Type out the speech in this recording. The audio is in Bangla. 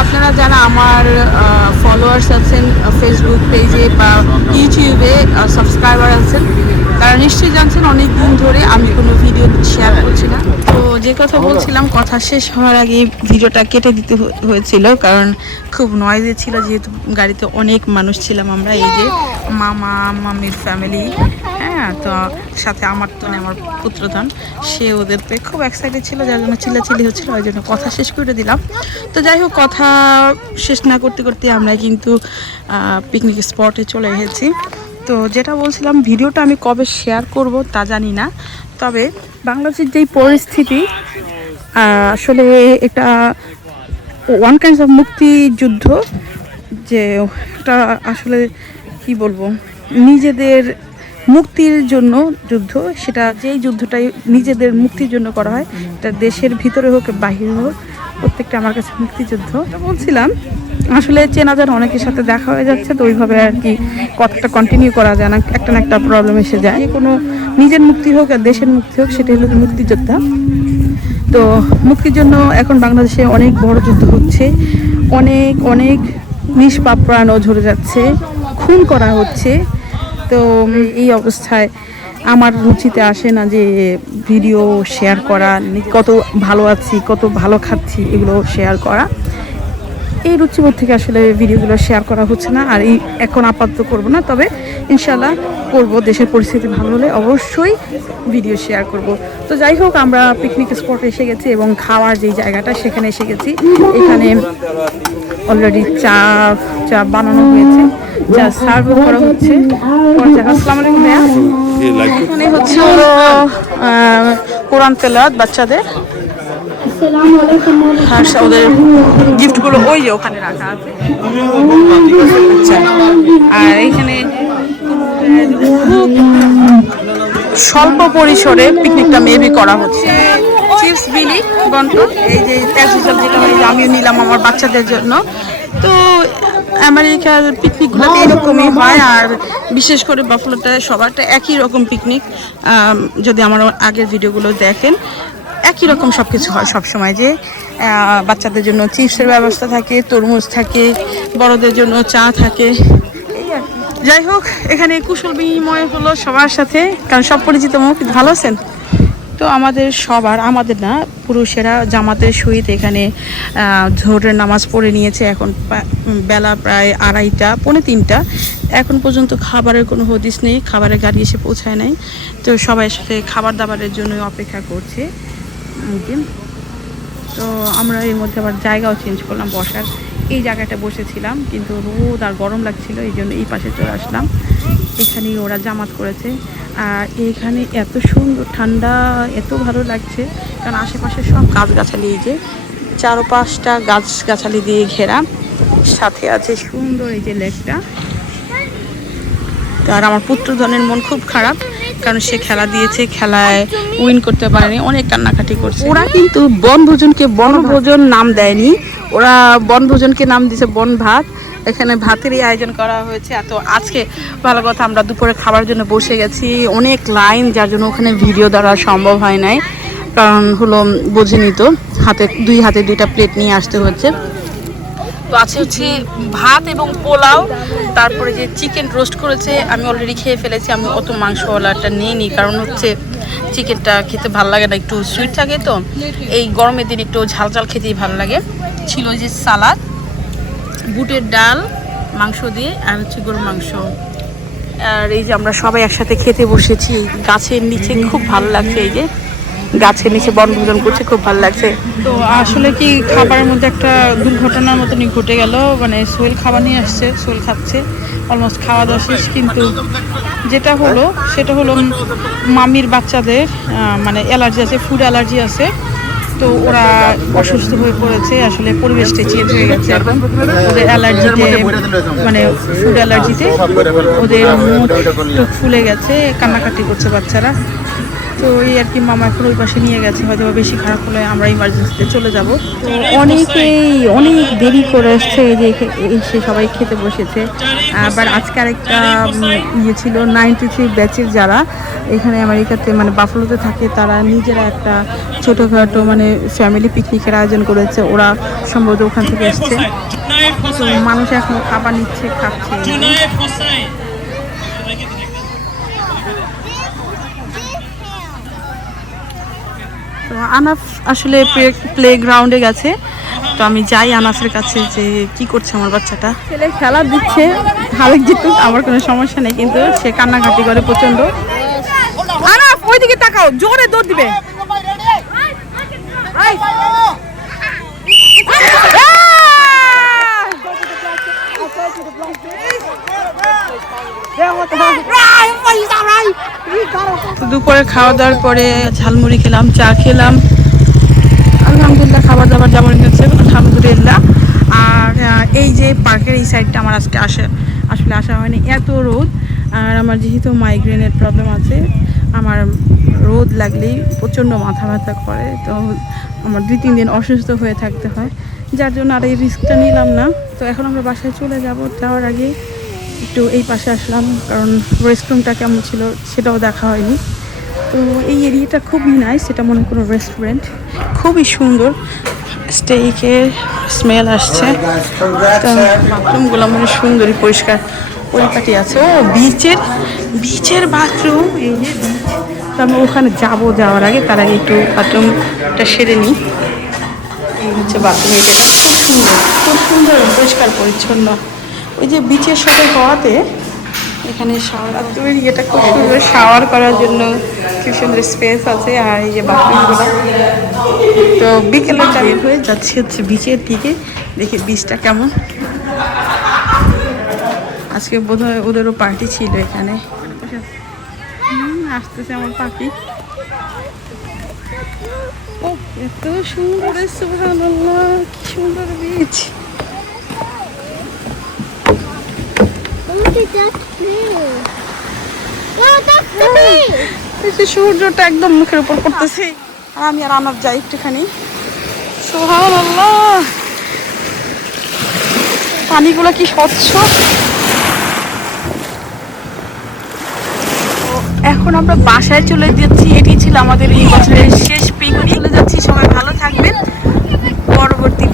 আপনারা যারা আমার ফলোয়ার্স আছেন ফেসবুক পেজে বা ইউটিউবে সাবস্ক্রাইবার আছেন তারা নিশ্চয়ই জানছেন অনেক দিন ধরে আমি কোনো ভিডিও শেয়ার করছি না। তো যে কথা বলছিলাম কথা শেষ হওয়ার আগে ভিডিওটা কেটে দিতে হ- হয়েছিল কারণ খুব নয়েজে ছিল যেহেতু গাড়িতে অনেক মানুষ ছিলাম আমরা এই যে মামা মামির ফ্যামিলি হ্যাঁ তো সাথে আমার তো আমার পুত্রধন, সে ওদের পেয়ে খুব এক্সাইটেড ছিল, যার জন্য চিল্লাচিল্লি হচ্ছিল, ওই জন্য কথা শেষ করে দিলাম। তো যাই হোক, কথা শেষ না করতে করতে আমরা কিন্তু পিকনিক স্পটে চলে এসেছি। তো যেটা বলছিলাম, ভিডিওটা আমি কবে শেয়ার করব তা জানি না, তবে বাংলাদেশের যেই পরিস্থিতি আসলে এটা ওয়ান কাইন্ডস অফ মুক্তিযুদ্ধ, যে এটা আসলে কি বলব, নিজেদের মুক্তির জন্য যুদ্ধ, সেটা যেই যুদ্ধটাই নিজেদের মুক্তির জন্য করা হয়, এটা দেশের ভিতরে হোক, বাহিরে হোক, প্রত্যেকটা আমার কাছে মুক্তিযুদ্ধ। বলছিলাম, আসলে চেনা জানা অনেকের সাথে দেখা হয়ে যাচ্ছে, তো ওইভাবে আর কি কথাটা কন্টিনিউ করা যায় না, একটা না একটা প্রবলেম এসে যায়। কোনো নিজের মুক্তি হোক আর দেশের মুক্তি হোক সেটা হলো মুক্তিযোদ্ধা। তো মুক্তির জন্য এখন বাংলাদেশে অনেক বড় যুদ্ধ হচ্ছে, অনেক অনেক নিষ্পাপ প্রাণও ঝরে যাচ্ছে, খুন করা হচ্ছে। তো এই অবস্থায় আমার রুচিতে আসে না যে ভিডিও শেয়ার করা, কত ভালো আছি, কত ভালো খাচ্ছি, এগুলো শেয়ার করা। এই রুচিবোধ থেকে আসলে ভিডিওগুলো শেয়ার করা হচ্ছে না, আর এই এখন আপাতত করব না, তবে ইনশাল্লাহ করব। দেশের পরিস্থিতি ভালো হলে অবশ্যই ভিডিও শেয়ার করব। তো যাই হোক, আমরা পিকনিক স্পটে এসে গেছি এবং খাওয়ার যেই জায়গাটা, সেখানে এসে গেছি। এখানে অলরেডি চা চা বানানো হয়েছে। চা সার্ভ করা হচ্ছে। আসসালামু আলাইকুম ভাইয়া। এখানে হচ্ছে হলো কোরআন তেলাওয়াত বাচ্চাদের। আর ওদের গিফটগুলো ওই যে ওখানে রাখা আছে। আর এখানে স্বল্প পরিসরে পিকনিকটা মেবি করা হচ্ছে। চিপস বিলি বন্টন এই যে যেটা যে আমিও নিলাম আমার বাচ্চাদের জন্য। তো আমেরিকার পিকনিকগুলোতে এরকমই হয় আর বিশেষ করে বাফলোটা সবারটা একই রকম পিকনিক যদি আমার আগের ভিডিওগুলো দেখেন একই রকম সব কিছু হয় সবসময় যে বাচ্চাদের জন্য চিপসের ব্যবস্থা থাকে তরমুজ থাকে বড়দের জন্য চা থাকে। যাই হোক এখানে কুশল বিনিময় হলো সবার সাথে কারণ সব পরিচিত মুখ ভালো আছেন? তো আমাদের সবার, আমাদের না, পুরুষেরা জামাতের সহিত এখানে ঝোরের নামাজ পড়ে নিয়েছে। এখন বেলা প্রায় আড়াইটা, পৌনে তিনটা। এখন পর্যন্ত খাবারের কোনো হদিস নেই, খাবারের গাড়ি এসে পৌঁছায় নাই। তো সবাই সাথে খাবার দাবারের জন্য অপেক্ষা করছে। তো আমরা এর মধ্যে আবার জায়গাও চেঞ্জ করলাম বসার। এই জায়গাটা বসেছিলাম, কিন্তু রোদ আর গরম লাগছিল, এই জন্য এই পাশে চলে আসলাম। এখানেই ওরা জামাত করেছে। আর এখানে এত সুন্দর ঠান্ডা, এত ভালো লাগছে, কারণ আশেপাশে সব গাছগাছালি এই যে চারো পাঁচটা গাছগাছালি দিয়ে ঘেরা। সাথে আছে সুন্দর এই যে লেকটা। তো আর আমার পুত্রধনের মন খুব খারাপ। কারণ সে খেলা দিয়েছে খেলায় উইন করতে পারেনি অনেক কান্নাকাটি করছে। ওরা কিন্তু বনভোজনকে বনভোজন নাম দেয়নি। ওরা বনভোজনকে নাম দিয়েছে বন ভাত। এখানে ভাতেরই আয়োজন করা হয়েছে। তো আজকে ভালো কথা আমরা দুপুরে খাবার জন্য বসে গেছি। অনেক লাইন যার জন্য ওখানে ভিডিও দেওয়া সম্ভব হয় নাই। কারণ হলো বোঝেনি তো হাতে দুই হাতে দুইটা প্লেট নিয়ে আসতে হচ্ছে। তো আছে হচ্ছে ভাত এবং পোলাও, তারপরে যে চিকেন রোস্ট করেছে, আমি অলরেডি খেয়ে ফেলেছি, আমি অত মাংসওয়ালাটা নিই কারণ হচ্ছে চিকেনটা খেতে ভালো লাগে না, একটু সুইট থাকে তো। এই গরমের দিন একটু ঝাল ঝাল খেতেই ভালো লাগে। ছিল যে সালাদ, বুটের ডাল, মাংস দিয়ে, আর হচ্ছে গরুর মাংস। আর এই যে আমরা সবাই একসাথে খেতে বসেছি গাছের নিচে, খুব ভালো লাগছে এই যে। গাছের নিচে বনভোজন করছে, খুব ভালো লাগছে। তো আসলে কি খাবারের মধ্যে একটা দুর্ঘটনার মতনই ঘটে গেল মানে সোহেল খাবার নিয়ে আসছে, সোহেল খাচ্ছে অলমোস্ট খাওয়া দাওয়া শেষ, কিন্তু যেটা হলো, সেটা হলো মামির বাচ্চাদের মানে অ্যালার্জি আছে ফুড অ্যালার্জি আছে, তো ওরা অসুস্থ হয়ে পড়েছে, আসলে পরিবেশটা চেঞ্জ হয়ে গেছে এখন। ওদের অ্যালার্জিতে মানে ফুড অ্যালার্জিতে ওদের মুখ ফুলে গেছে, কান্নাকাটি করছে বাচ্চারা। তো এই আর কি মামা এখন ওই পাশে নিয়ে গেছে হয়তো বেশি খারাপ হলে আমরা ইমার্জেন্সিতে চলে যাব। তো অনেকেই অনেক দেরি করে এসছে, এই যে এসে সবাই খেতে বসেছে। আবার আজকে আরেকটা ইয়ে ছিল নাইনটি থ্রি ব্যাচের যারা, এখানে আমেরিকাতে মানে বাফলোতে থাকে, তারা নিজেরা একটা ছোটোখাটো মানে ফ্যামিলি পিকনিকের আয়োজন করেছে, ওরা সম্ভবত ওখান থেকে এসছে। মানুষ এখন খাবার নিচ্ছে, খাচ্ছে। তো আনাফ আসলে প্লে গ্রাউন্ডে গেছে। তো আমি যাই আনাফের কাছে যে কি করছে আমার বাচ্চাটা। ছেলে খেলা দিচ্ছে। হারেক জিতুক আমার কোনো সমস্যা নেই কিন্তু সে কান্নাকাটি করে প্রচণ্ড আনাফ ওইদিকে তাকাও জোরে দৌড় দিবে। এই! তো দুপুরে খাওয়া দাওয়ার পরে ঝালমুড়ি খেলাম, চা খেলাম। আলহামদুলিল্লাহ খাবার দাবার যেমন হচ্ছে আলহামদুলিল্লাহ। আর এই যে পার্কের এই সাইডটা আমার আজকে আসে, আসলে আসা হয়নি। এত রোদ, আর আমার যেহেতু মাইগ্রেনের প্রবলেম আছে, আমার রোদ লাগলেই প্রচণ্ড মাথা ব্যথা করে, তো আমার দুই, তিন দিন অসুস্থ হয়ে থাকতে হয়। যার জন্য আর এই রিস্কটা নিলাম না। তো এখন আমরা বাসায় চলে যাব, যাওয়ার আগে একটু এই পাশে আসলাম, কারণ রেস্টরুমটা কেমন ছিল, সেটাও দেখা হয়নি। তো এই এরিয়াটা খুবই নাইস এটা মনে কোনো রেস্টুরেন্ট খুবই সুন্দর। স্টেকের স্মেল আসছে। বাথরুমগুলো মানে সুন্দরই পরিষ্কার। পরিপাটি আছে। ও বিচের বিচের বাথরুম এই যে বিচ তো আমরা ওখানে যাব যাওয়ার আগে, তার আগে একটু বাথরুমটা সেরে নিই। এই হচ্ছে বাথরুম এরিয়াটা খুব সুন্দর খুব সুন্দর, পরিষ্কার, পরিচ্ছন্ন। ওই যে বিচের সাথে হওয়াতে এখানে শাওয়ার বাথরুমের ইয়েটা খুব সুন্দর শাওয়ার করার জন্য খুব সুন্দর স্পেস আছে আর এই যে বাথরুমগুলো তো বিকেলে টাইম হয়ে যাচ্ছে হচ্ছে বিচের দিকে দেখি বিচটা কেমন। আজকে বোধহয় ওদেরও পার্টি ছিল এখানে। আসতেছে আমার পাখি। ও এত সুন্দর সুবহানাল্লাহ কি সুন্দর বিচ সূর্যটা একদম মুখের উপর পড়তেছে। আর আমি আর যাই একটুখানি। পানিগুলো কি স্বচ্ছ? এখন আমরা বাসায় চলে যাচ্ছি। এটি ছিল আমাদের এই বছরের শেষ পিকনিক চলে যাচ্ছি, সবাই ভালো থাকবেন। পরবর্তী